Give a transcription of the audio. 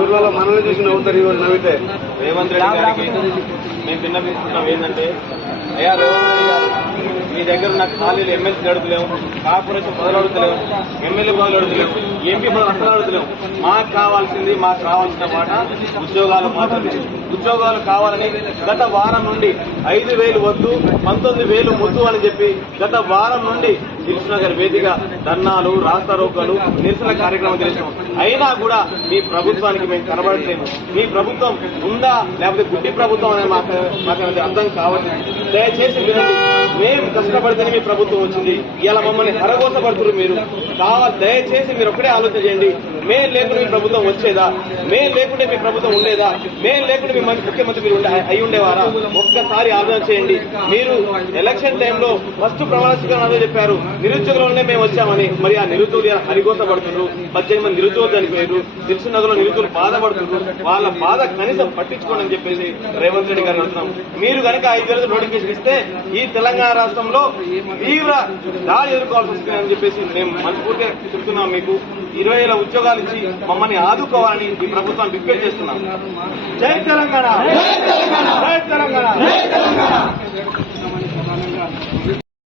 ఊర్లలో మనల్ని చూసి నవ్వుతారు. ఈ రోజు నవ్వితే రేవంత్ రెడ్డి గారికి మేము విన్నపిస్తున్నాం ఏంటంటే, అయ్యా రేవంత్ రెడ్డి గారు, మీ దగ్గర ఉన్న ఖాళీలు ఎమ్మెల్సీ అడుగుతలేము, కార్పొరేషన్ పదవులు అడుగుతలేము, ఎమ్మెల్యే పదవులు అడుగుతలేము, ఎంపీ పదవులు అసలు అడుగుతలేము. మాకు కావాల్సిన మాట ఉద్యోగాలు మాత్రమే. ఉద్యోగాలు కావాలని గత వారం నుండి 5,000 వద్దు 19,000 ముద్దు అని చెప్పి గత వారం నుండి దిల్సుఖ్నగర్ వేదిక ధర్నాలు, రాస్తారోకోలు, నిరసన కార్యక్రమం చేసినాం. అయినా కూడా మీ ప్రభుత్వానికి మేము కనబడట్లేము. మీ ప్రభుత్వం ఉందా లేకపోతే గుడ్డి ప్రభుత్వం అనేది మాకు అర్థం కావట్లేదు. దయచేసి వినండి, మేము కష్టపడితేనే మీ ప్రభుత్వం వచ్చింది. ఇలా మమ్మల్ని హరగోసపడుతున్నారు మీరు. దయచేసి మీరు ఒక్కడే ఆలోచన చేయండి. మేము లేకుండా మీ ప్రభుత్వం వచ్చేదా? మేము లేకుంటే మీ ప్రభుత్వం ఉండేదా? మేము లేకుంటే మీ ముఖ్యమంత్రి మీరు అయి ఉండేవారా? ఒక్కసారి ఆలోచన చేయండి. మీరు ఎలక్షన్ టైంలో ఫస్ట్ ప్రమాణ స్వీకారం అదే చెప్పారు, నిరుద్యోగులనే మేము వచ్చామని. మరి ఆ నిరుద్యోగులు హరిగోసపడుతున్నారు. 18 మంది నిరుద్యోగులు చనిపోయారు. దిల్సుఖ్నగర్ లో నిరుద్యోగులు బాధపడుతున్నారు. వాళ్ళ బాధ కనీసం పట్టించుకోండి అని చెప్పేసి రేవంత్ రెడ్డి గారు అంటున్నాం. మీరు కనుక 5,000 నోటిఫికేషన్ ఇస్తే ఈ తెలంగాణ రాష్ట్రంలో తీవ్ర దాడి ఎదుర్కోవాల్సి వస్తుందని చెప్పేసి మేము మనస్ఫూర్తిగా చెప్తున్నాం. మీకు 20,000 ఉద్యోగాలు ఇచ్చి మమ్మల్ని ఆదుకోవాలని ఈ ప్రభుత్వాన్ని రిక్వెస్ట్ చేస్తున్నాం. జై తెలంగాణ, జై తెలంగాణ, జై తెలంగాణ.